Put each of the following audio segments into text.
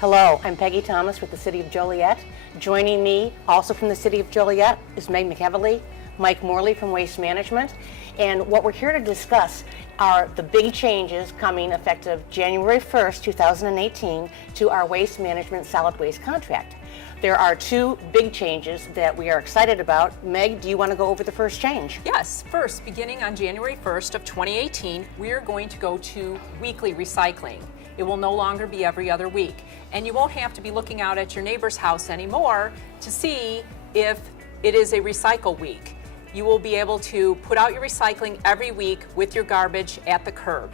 Hello, I'm Peggy Thomas with the City of Joliet. Joining me, also from the City of Joliet, is Meg McEvely, Mike Morley from Waste Management. And what we're here to discuss are the big changes coming effective January 1st, 2018 to our waste management solid waste contract. There are two big changes that we are excited about. Meg, do you want to go over the first change? Yes, first, beginning on January 1st of 2018, we are going to go to weekly recycling. It will no longer be every other week. And you won't have to be looking out at your neighbor's house anymore to see if it is a recycle week. You will be able to put out your recycling every week with your garbage at the curb.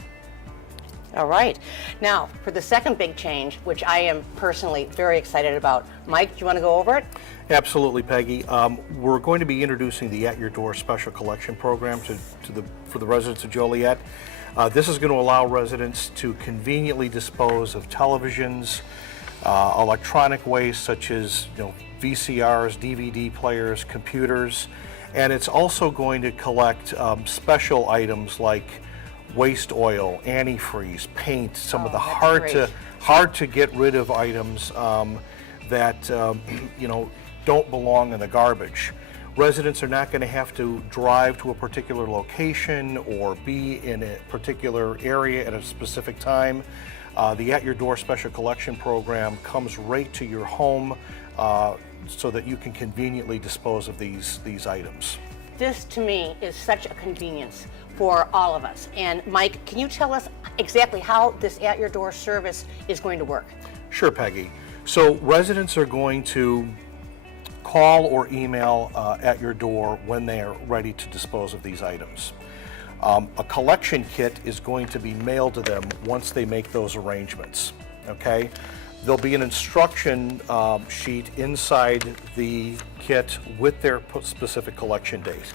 All right. Now, for the second big change, which I am personally very excited about. Mike, do you want to go over it? Absolutely, Peggy. We're going to be introducing the At Your Door Special Collection Program for the residents of Joliet. This is going to allow residents to conveniently dispose of televisions, electronic waste such as VCRs, DVD players, computers, and it's also going to collect special items like waste oil, antifreeze, paint, some of the hard to get rid of items that don't belong in the garbage. Residents are not going to have to drive to a particular location or be in a particular area at a specific time. The At Your Door Special Collection Program comes right to your home so that you can conveniently dispose of these items. This, to me, is such a convenience for all of us. And Mike, can you tell us exactly how this At Your Door service is going to work? Sure, Peggy. So residents are going to call or email At Your Door when they are ready to dispose of these items. A collection kit is going to be mailed to them once they make those arrangements, okay? There'll be an instruction sheet inside the kit with their specific collection date.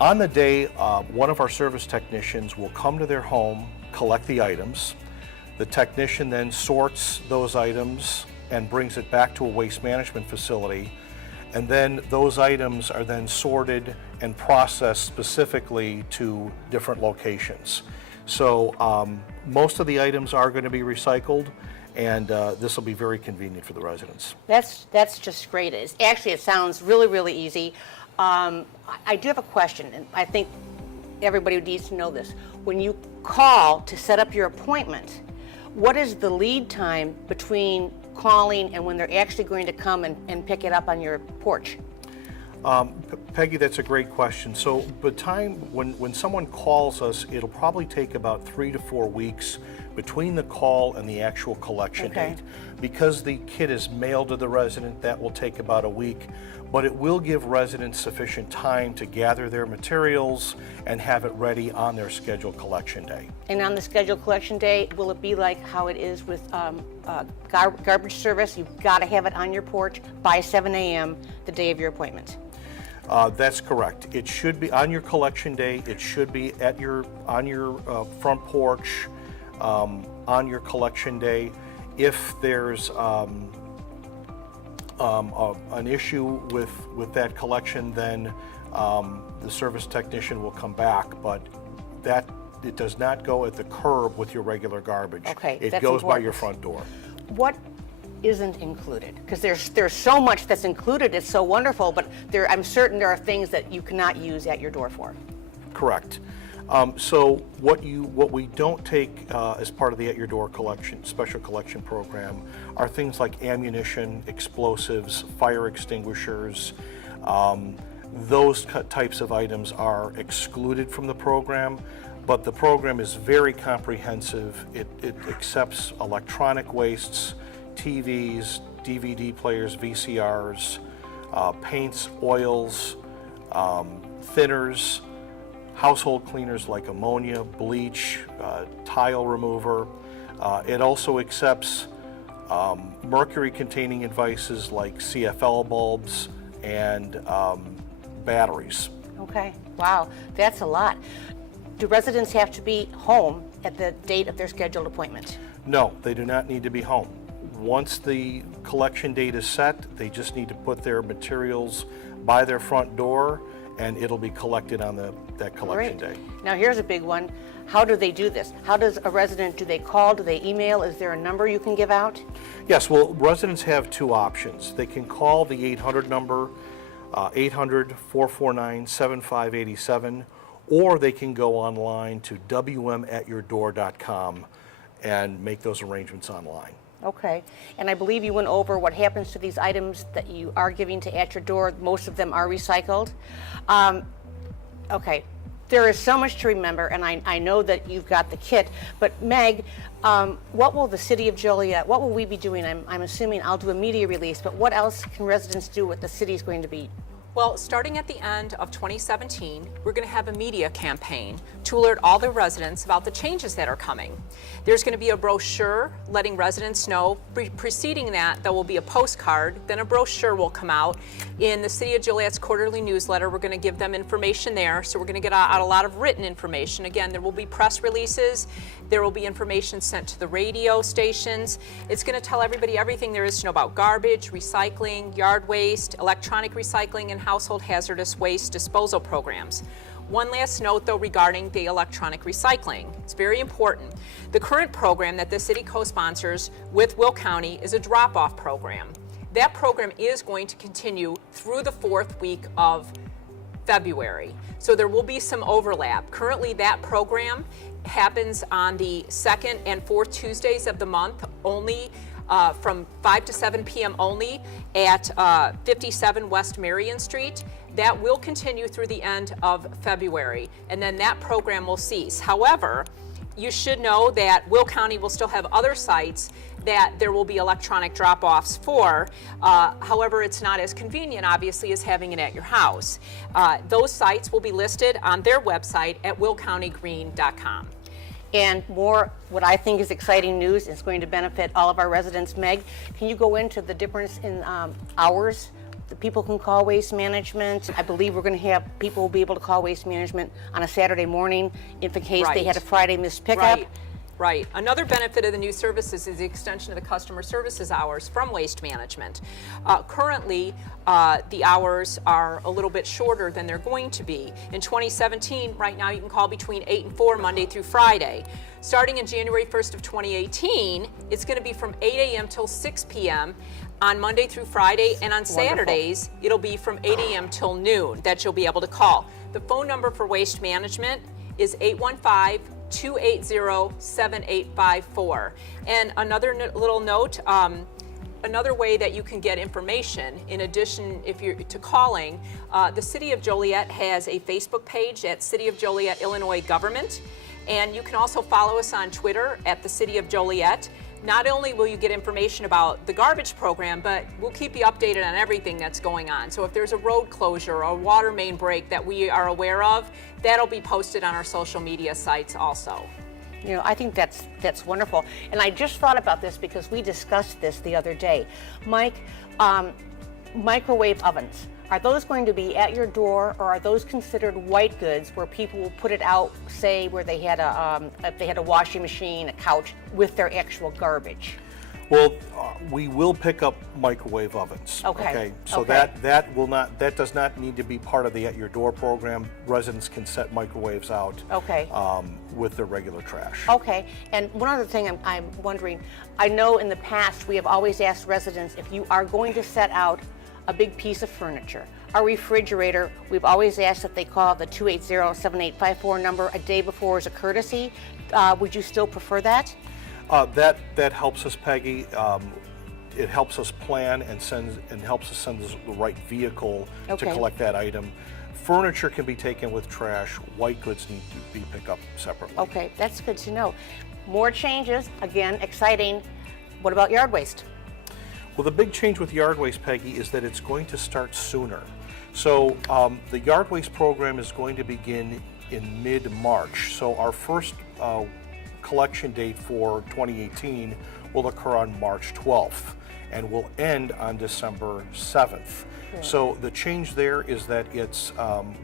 On the day, one of our service technicians will come to their home, collect the items. The technician then sorts those items and brings it back to a waste management facility. And then those items are then sorted and processed specifically to different locations. So most of the items are going to be recycled, and this will be very convenient for the residents. That's just great. It sounds really, really easy. I do have a question, and I think everybody needs to know this. When you call to set up your appointment, what is the lead time between calling and when they're actually going to come and pick it up on your porch? Peggy, that's a great question. So the time when someone calls us, it'll probably take about 3 to 4 weeks between the call and the actual collection date. Because the kit is mailed to the resident, that will take about a week, but it will give residents sufficient time to gather their materials and have it ready on their scheduled collection day. And on the scheduled collection day, will it be like how it is with garbage service? You've got to have it on your porch by 7 a.m. the day of your appointment. That's correct. It should be on your collection day. It should be on your front porch on your collection day. If there's an issue with that collection, then the service technician will come back, but it does not go at the curb with your regular garbage. Okay, it that's goes important. by your front door. What isn't included? Because there's so much that's included. It's so wonderful, but I'm certain there are things that you cannot use At Your Door for. Correct. So what we don't take as part of the At Your Door special collection program are things like ammunition, explosives, fire extinguishers. Those types of items are excluded from the program, but the program is very comprehensive. It accepts electronic wastes, TVs, DVD players, VCRs, paints, oils, thinners, household cleaners like ammonia, bleach, tile remover. It also accepts mercury-containing devices like CFL bulbs and batteries. Okay, wow, that's a lot. Do residents have to be home at the date of their scheduled appointment? No, they do not need to be home. Once the collection date is set, they just need to put their materials by their front door, and it'll be collected on that collection Great. day. Now here's a big one. How do they do this? How does a resident, do they call, do they email? Is there a number you can give out? Yes, well, residents have two options. They can call the 800 number, 800-449-7587, or they can go online to wmatyourdoor.com and make those arrangements online. Okay, and I believe you went over what happens to these items that you are giving to At Your Door. Most of them are recycled. Okay, there is so much to remember, and I know that you've got the kit, but Meg, what will the City of Joliet, what will we be doing? I'm assuming I'll do a media release, but what else can residents do what the city is going to be? Well, starting at the end of 2017, we're going to have a media campaign to alert all the residents about the changes that are coming. There's going to be a brochure letting residents know. Preceding that, there will be a postcard, then a brochure will come out. In the City of Joliet's quarterly newsletter, we're going to give them information there, so we're going to get out a lot of written information. Again, there will be press releases, there will be information sent to the radio stations. It's going to tell everybody everything there is to know about garbage, recycling, yard waste, electronic recycling, and household hazardous waste disposal programs. One last note, though, regarding the electronic recycling. It's very important. The current program that the city co-sponsors with Will County is a drop-off program. That program is going to continue through the 4th week of February. So there will be some overlap. Currently, that program happens on the 2nd and 4th Tuesdays of the month only, from 5 to 7 p.m. only at 57 West Marion Street. That will continue through the end of February, and then that program will cease. However, you should know that Will County will still have other sites that there will be electronic drop-offs for. However, it's not as convenient, obviously, as having it at your house. Those sites will be listed on their website at willcountygreen.com. And more, what I think is exciting news is going to benefit all of our residents. Meg, can you go into the difference in hours that people can call Waste Management? I believe we're going to have people will be able to call Waste Management on a Saturday morning if in case they had a Friday missed pickup. Right. Another benefit of the new services is the extension of the customer services hours from Waste Management. Currently, the hours are a little bit shorter than they're going to be. In 2017, right now you can call between 8 and 4 Monday through Friday. Starting in January 1st of 2018, it's going to be from 8 a.m. till 6 p.m. on Monday through Friday, and on Saturdays, it'll be from 8 a.m. till noon that you'll be able to call. The phone number for Waste Management is 815-280-7854. And another little note, another way that you can get information, in addition if you're to calling, the City of Joliet has a Facebook page at City of Joliet, Illinois Government, and you can also follow us on Twitter at the City of Joliet. Not only will you get information about the garbage program, but we'll keep you updated on everything that's going on. So if there's a road closure or a water main break that we are aware of, that'll be posted on our social media sites also. You know, I think that's wonderful. And I just thought about this because we discussed this the other day. Mike, microwave ovens, are those going to be at your door, or are those considered white goods where people will put it out, say where they had if they had a washing machine, a couch, with their actual garbage? Well, we will pick up microwave ovens. Okay. So okay. that does not need to be part of the At Your Door program. Residents can set microwaves out. Okay. With their regular trash. Okay. And one other thing I'm wondering, I know in the past we have always asked residents, if you are going to set out a big piece of furniture, a refrigerator, we've always asked that they call the 280-7854 number a day before as a courtesy. Would you still prefer that? That helps us, Peggy. It helps us plan and helps us send the right vehicle to collect that item. Furniture can be taken with trash. White goods need to be picked up separately. Okay, that's good to know. More changes, again, exciting. What about yard waste? Well, the big change with yard waste, Peggy, is that it's going to start sooner. So the yard waste program is going to begin in mid-March. So our first collection date for 2018 will occur on March 12th and will end on December 7th. Yeah. So the change there is that it's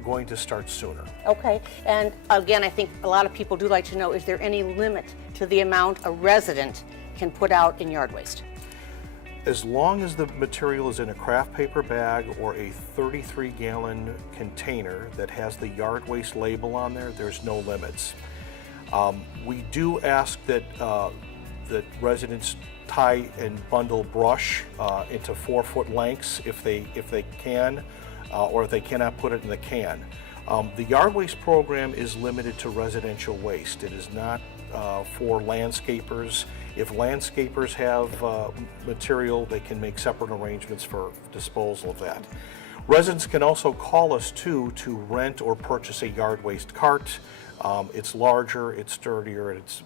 going to start sooner. Okay, and again, I think a lot of people do like to know, is there any limit to the amount a resident can put out in yard waste? As long as the material is in a craft paper bag or a 33-gallon container that has the yard waste label on there, there's no limits. We do ask that that residents tie and bundle brush into 4-foot lengths if they can, or if they cannot put it in the can. The yard waste program is limited to residential waste. It is not for landscapers. If landscapers have material, they can make separate arrangements for disposal of that. Residents can also call us too to rent or purchase a yard waste cart. It's larger, it's sturdier, and it's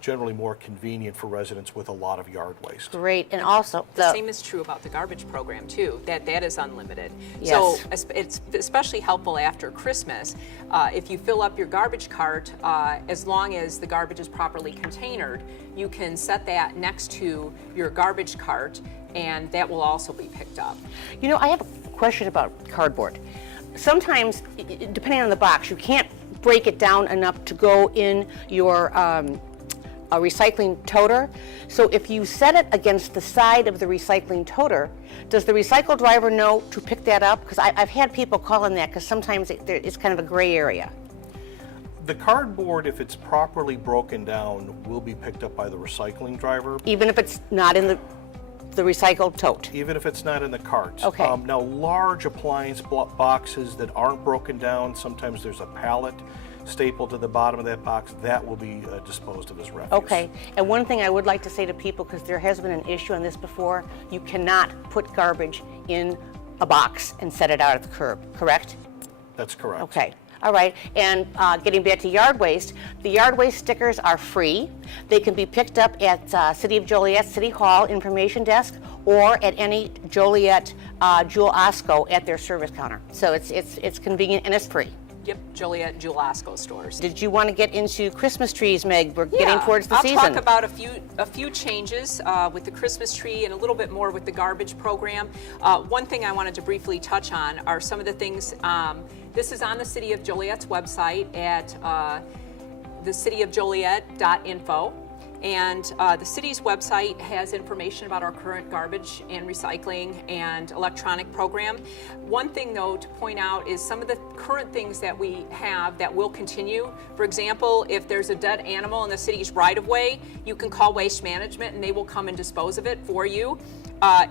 generally more convenient for residents with a lot of yard waste. Great, and also The same is true about the garbage program too, that is unlimited. Yes. So it's especially helpful after Christmas. If you fill up your garbage cart, as long as the garbage is properly containered, you can set that next to your garbage cart and that will also be picked up. You know, I have a question about cardboard. Sometimes, depending on the box, you can't break it down enough to go in your a recycling toter. So if you set it against the side of the recycling toter, does the recycle driver know to pick that up? Because I've had people call in that because sometimes it's kind of a gray area. The cardboard, if it's properly broken down, will be picked up by the recycling driver. Even if it's not in the recycled tote? Even if it's not in the cart. Okay. Now, large appliance boxes that aren't broken down, sometimes there's a pallet stapled to the bottom of that box, that will be disposed of as refuse. Okay, and one thing I would like to say to people, because there has been an issue on this before, you cannot put garbage in a box and set it out at the curb, correct? That's correct. Okay, all right, and getting back to yard waste, the yard waste stickers are free. They can be picked up at City of Joliet City Hall Information Desk or at any Joliet Jewel Osco at their service counter. So it's convenient and it's free. Yep, Joliet and Jewel Osco stores. Did you want to get into Christmas trees, Meg? We're getting towards the I'll season. talk about a few changes with the Christmas tree and a little bit more with the garbage program. One thing I wanted to briefly touch on are some of the things. This is on the City of Joliet's website at thecityofjoliet.info. And the city's website has information about our current garbage and recycling and electronic program. One thing, though, to point out is some of the current things that we have that will continue. For example, if there's a dead animal in the city's right-of-way, you can call Waste Management and they will come and dispose of it for you.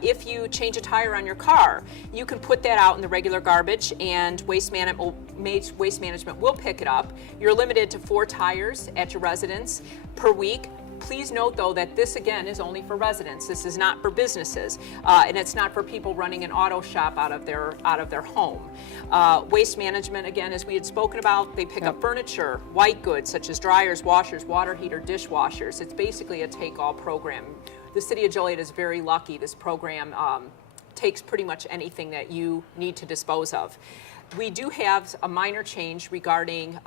If you change a tire on your car, you can put that out in the regular garbage and Waste Management will pick it up. You're limited to 4 tires at your residence per week. Please note, though, that this, again, is only for residents. This is not for businesses, and it's not for people running an auto shop out of their home. Waste Management, again, as we had spoken about, they pick up furniture, white goods, such as dryers, washers, water heater, dishwashers. It's basically a take-all program. The City of Joliet is very lucky. This program takes pretty much anything that you need to dispose of. We do have a minor change regarding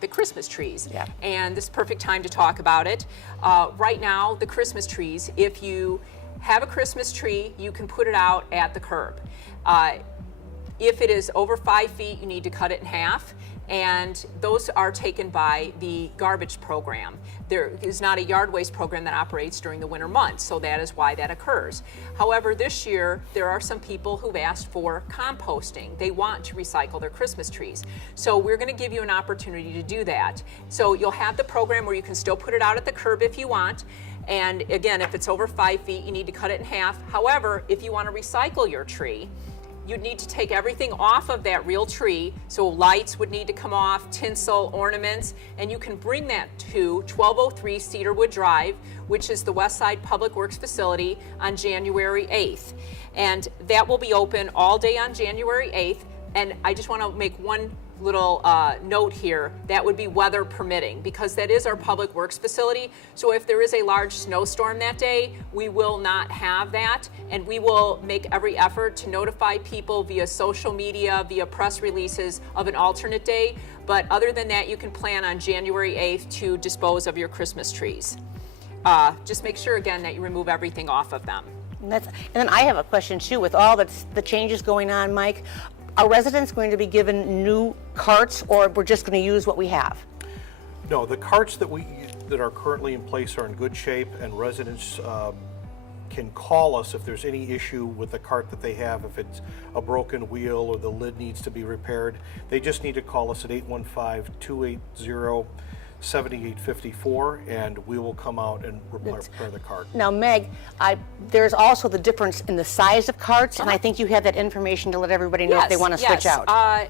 the Christmas trees. Yeah. And this is perfect time to talk about it. Right now, the Christmas trees, if you have a Christmas tree, you can put it out at the curb. If it is over 5 feet, you need to cut it in half. And those are taken by the garbage program. There is not a yard waste program that operates during the winter months, so that is why that occurs. However, this year, there are some people who've asked for composting. They want to recycle their Christmas trees. So we're gonna give you an opportunity to do that. So you'll have the program where you can still put it out at the curb if you want. And again, if it's over 5 feet, you need to cut it in half. However, if you wanna recycle your tree, you'd need to take everything off of that real tree, so lights would need to come off, tinsel, ornaments, and you can bring that to 1203 Cedarwood Drive, which is the Westside Public Works facility, on January 8th. And that will be open all day on January 8th, and I just want to make one little note here, that would be weather permitting, because that is our public works facility. So if there is a large snowstorm that day, we will not have that, and we will make every effort to notify people via social media, via press releases of an alternate day. But other than that, you can plan on January 8th to dispose of your Christmas trees. Just make sure again that you remove everything off of them. And then I have a question too, with all the changes going on, Mike. Are residents going to be given new carts, or we're just going to use what we have? No, the carts that are currently in place are in good shape, and residents can call us if there's any issue with the cart that they have, if it's a broken wheel or the lid needs to be repaired. They just need to call us at 815-280-7854, and we will come out and repair the cart. Now, Meg, there's also the difference in the size of carts, and I think you have that information to let everybody know if they want to switch out.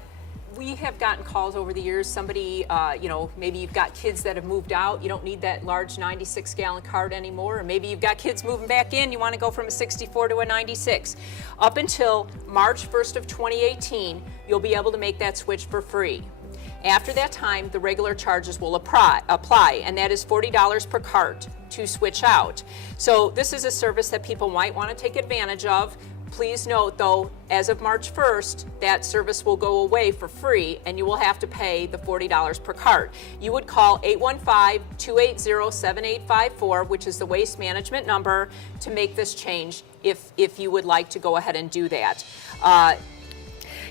We have gotten calls over the years. Somebody, maybe you've got kids that have moved out. You don't need that large 96-gallon cart anymore. Or maybe you've got kids moving back in. You want to go from a 64 to a 96. Up until March 1st of 2018, you'll be able to make that switch for free. After that time, the regular charges will apply, and that is $40 per cart to switch out. So this is a service that people might want to take advantage of. Please note, though, as of March 1st, that service will go away for free, and you will have to pay the $40 per cart. You would call 815-280-7854, which is the waste management number, to make this change if you would like to go ahead and do that.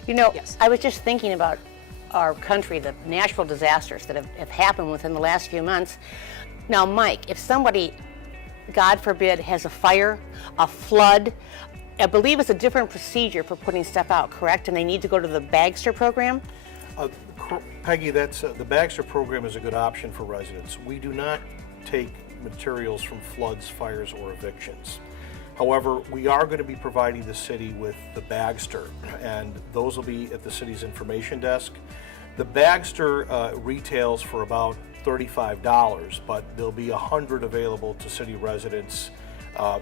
Yes. I was just thinking about our country, the natural disasters that have happened within the last few months. Now, Mike, if somebody, God forbid, has a fire, a flood, I believe it's a different procedure for putting stuff out, correct? And they need to go to the Bagster program? Peggy, the Bagster program is a good option for residents. We do not take materials from floods, fires, or evictions. However, we are going to be providing the city with the Bagster, and those will be at the city's information desk. The Bagster retails for about $35, but there'll be 100 available to city residents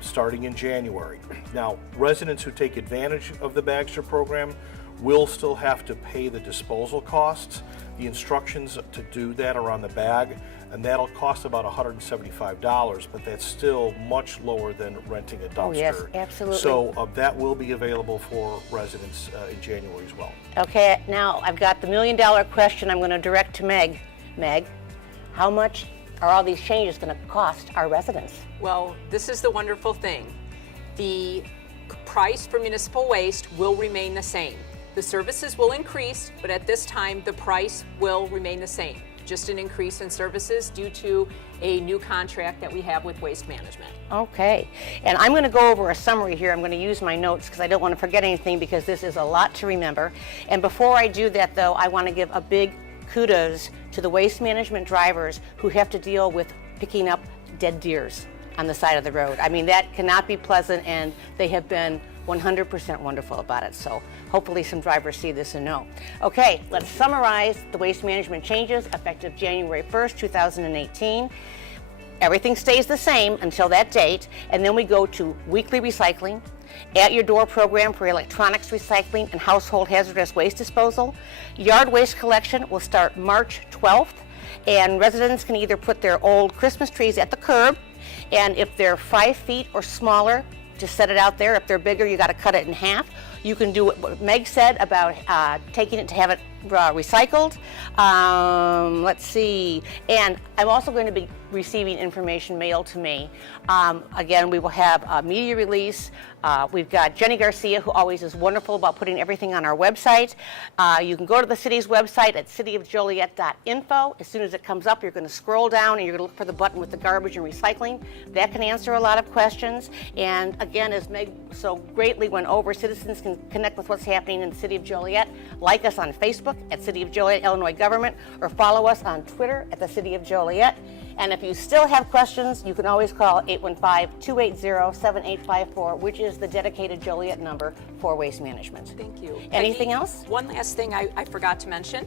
starting in January. Now, residents who take advantage of the Bagster program will still have to pay the disposal costs. The instructions to do that are on the bag, and that'll cost about $175, but that's still much lower than renting a dumpster. Oh, yes, absolutely. So that will be available for residents in January as well. Okay, now I've got the million-dollar question I'm going to direct to Meg. Meg, how much are all these changes going to cost our residents? Well, this is the wonderful thing. The price for municipal waste will remain the same. The services will increase, but at this time, the price will remain the same. Just an increase in services due to a new contract that we have with Waste Management. Okay, and I'm going to go over a summary here. I'm going to use my notes because I don't want to forget anything because this is a lot to remember. And before I do that, though, I want to give a big kudos to the Waste Management drivers who have to deal with picking up dead deers on the side of the road. I mean, that cannot be pleasant, and they have been 100% wonderful about it. So hopefully some drivers see this and know. Okay, let's summarize the waste management changes effective January 1st, 2018. Everything stays the same until that date, and then we go to weekly recycling, at your door program for electronics recycling and household hazardous waste disposal. Yard waste collection will start March 12th, and residents can either put their old Christmas trees at the curb, and if they're 5 feet or smaller, just set it out there. If they're bigger, you got to cut it in half. You can do what Meg said about taking it to have it recycled. Let's see. And I'm also going to be receiving information mailed to me. Again, we will have a media release. We've got Jenny Garcia, who always is wonderful about putting everything on our website. You can go to the city's website at cityofjoliet.info. As soon as it comes up, you're going to scroll down and you're going to look for the button with the garbage and recycling. That can answer a lot of questions. And again, as Meg so greatly went over, citizens can connect with what's happening in the City of Joliet. Like us on Facebook at City of Joliet, Illinois Government, or follow us on Twitter at the City of Joliet. And if you still have questions, you can always call 815-280-7854, which is the dedicated Joliet number for waste management. Thank you. Anything Peggy, else? One last thing I forgot to mention.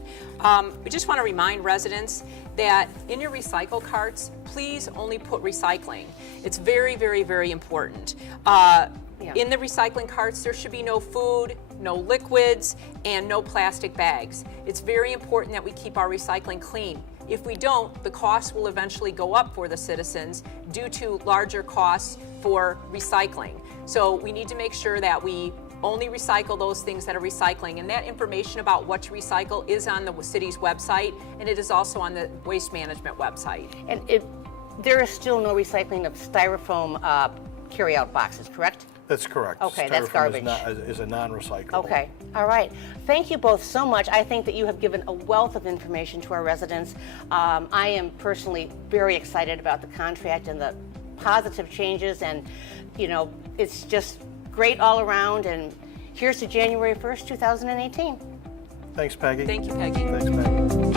We just want to remind residents that in your recycle carts, please only put recycling. It's very, very, very important. In the recycling carts, there should be no food, no liquids, and no plastic bags. It's very important that we keep our recycling clean. If we don't, the costs will eventually go up for the citizens due to larger costs for recycling. So we need to make sure that we only recycle those things that are recycling. And that information about what to recycle is on the city's website, and it is also on the Waste Management website. And there is still no recycling of styrofoam carry-out boxes, correct? That's correct. Okay, that's garbage. Is a non-recyclable. Okay, all right. Thank you both so much. I think that you have given a wealth of information to our residents. I am personally very excited about the contract and the positive changes, and you know, it's just great all around. And here's to January 1st, 2018. Thanks, Peggy. Thank you, Peggy. Thanks, Peggy.